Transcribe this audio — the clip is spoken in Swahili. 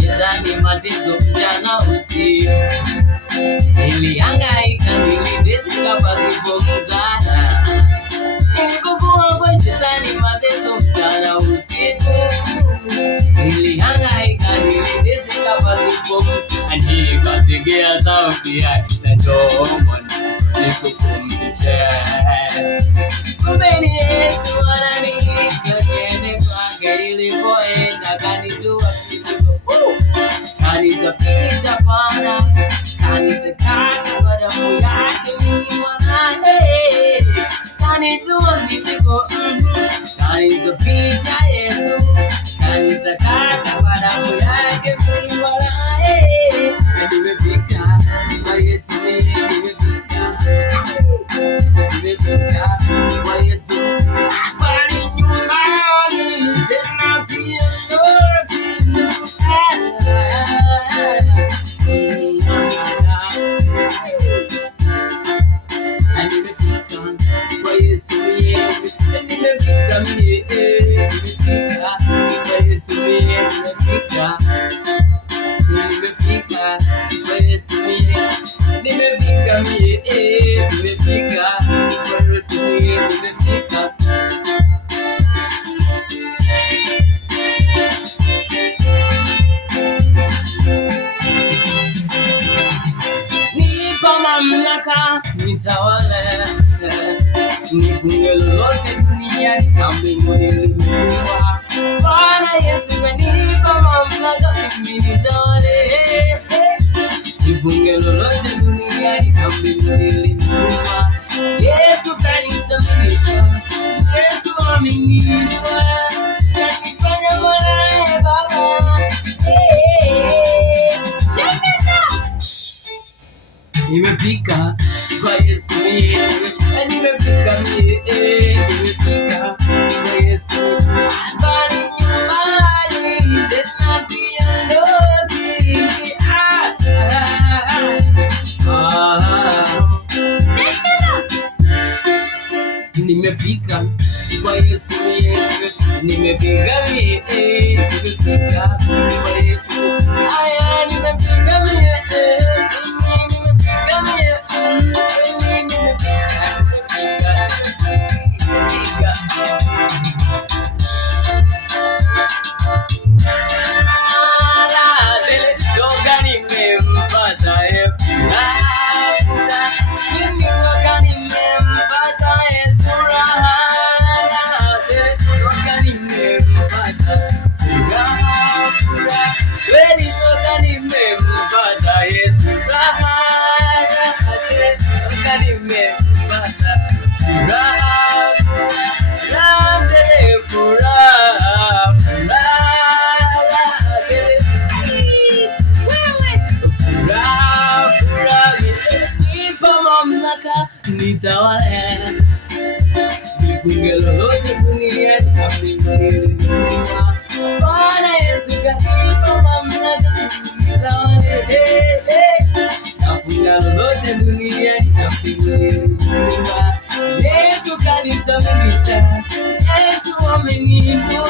Shetani mateso mchana usiku, nilihangaika niliteseka pasipo msaada. Nilipokuwa kwa shetani mateso mchana usiku, nilihangaika niliteseka pasipo msaada. Nikasikia sauti yake, njoo nikupumzishe. Kumbe ni Yesu ananiita niende kwake, nilipoenda kanijua kanitapita Bwana, kanitakasa kwa damu yake mimi mwanae, kanitoa mizigo, kanitapita Yesu, kanitakasa kwa damu yake mimi mwanae. Nimefika kwa Yesu, nimefika kwa Yesu. Nitawale, nifunge lolote duniani na mbinguni limefungwa. Bwana Yesu kanipa mamlaka, mimi nitawale, nifunge lolote duniani na mbinguni limefungwa. Yesu kanisamehe, Yesu ameniinua, kanifanya mwanae Baba. Nimefika kwa Yesu, nimefika nimefika kwa Yesu. Bali nyumbani tena siondoki. Nimefika kwa Yesu, nimefika nimefika kwa Yesu. Aya, nimefika nitawale, nifunge lolote duniani na mbinguni limefungwa. Bwana Yesu kanipa mamlaka, nitawale, nafunga lolote duniani na mbinguni limefungwa. Yesu kanisamehe, Yesu ameniinua.